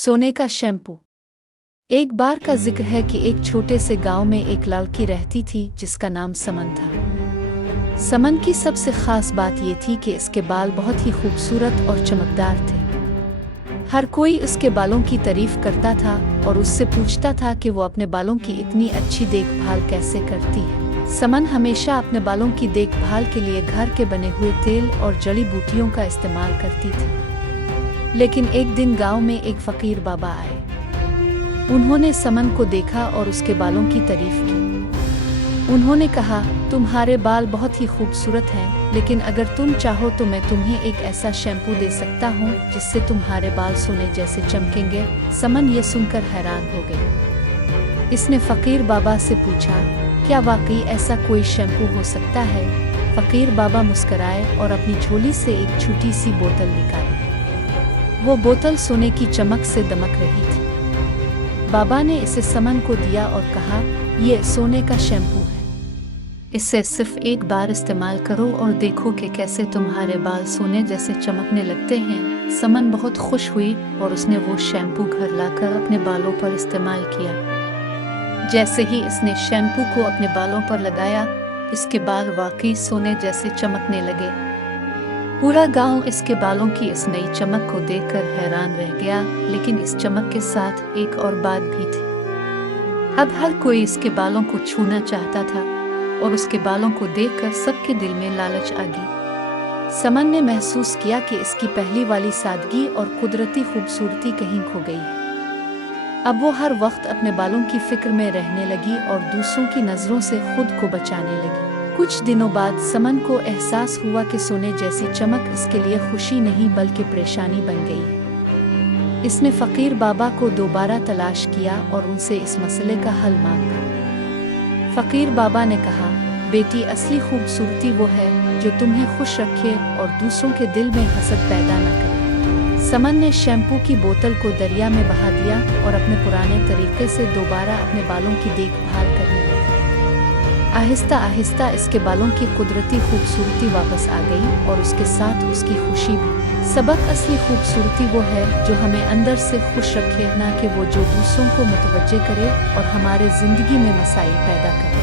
सोने का शैम्पू। एक बार का जिक्र है कि एक छोटे से गांव में एक लड़की रहती थी जिसका नाम समन था। समन की सबसे खास बात ये थी कि इसके बाल बहुत ही खूबसूरत और चमकदार थे। हर कोई उसके बालों की तारीफ करता था और उससे पूछता था कि वो अपने बालों की इतनी अच्छी देखभाल कैसे करती है। समन हमेशा अपने बालों की देखभाल के लिए घर के बने हुए तेल और जड़ी बूटियों का इस्तेमाल करती थी। लेकिन एक दिन गांव में एक फकीर बाबा आए। उन्होंने समन को देखा और उसके बालों की तारीफ की। उन्होंने कहा, तुम्हारे बाल बहुत ही खूबसूरत हैं, लेकिन अगर तुम चाहो तो मैं तुम्हें एक ऐसा शैम्पू दे सकता हूँ जिससे तुम्हारे बाल सोने जैसे चमकेंगे। समन ये सुनकर हैरान हो गई। इसने फकीर बाबा से पूछा, क्या वाकई ऐसा कोई शैम्पू हो सकता है? फकीर बाबा मुस्कुराए और अपनी झोली से एक छोटी सी बोतल निकाली। वो बोतल सोने की चमक से दमक रही थी। बाबा ने इसे समन को दिया और कहा, ये सोने का शैम्पू है। इसे सिर्फ एक बार इस्तेमाल करो और देखो कि कैसे तुम्हारे बाल सोने जैसे चमकने लगते हैं। समन बहुत खुश हुई और उसने वो शैम्पू घर लाकर अपने बालों पर इस्तेमाल किया। जैसे ही इसने शैम्पू को अपने बालों पर लगाया, इसके बाल वाकई सोने जैसे चमकने लगे। पूरा गांव इसके बालों की इस नई चमक को देखकर हैरान रह गया, लेकिन इस चमक के साथ एक और बात भी थी। अब हर कोई इसके बालों को छूना चाहता था और उसके बालों को देखकर सबके दिल में लालच आ गई। समन ने महसूस किया कि इसकी पहली वाली सादगी और कुदरती खूबसूरती कहीं खो गई है। अब वो हर वक्त अपने बालों की फिक्र में रहने लगी और दूसरों की नजरों से खुद को बचाने लगी। कुछ दिनों बाद समन को एहसास हुआ कि सोने जैसी चमक इसके लिए खुशी नहीं बल्कि परेशानी बन गई है। इसने फकीर बाबा को दोबारा तलाश किया और उनसे इस मसले का हल मांगा। फकीर बाबा ने कहा, बेटी, असली खूबसूरती वो है जो तुम्हें खुश रखे और दूसरों के दिल में हसद पैदा न करे। समन ने शैम्पू की बोतल को दरिया में बहा दिया और अपने पुराने तरीके से दोबारा अपने बालों की देखभाल करने लगी। आहिस्ता आहिस्ता इसके बालों की कुदरती खूबसूरती वापस आ गई और उसके साथ उसकी खुशी भी। सबक, असली खूबसूरती वो है जो हमें अंदर से खुश रखे, ना कि वो जो दूसरों को मुतवज्जे करे और हमारे जिंदगी में मसाइल पैदा करे।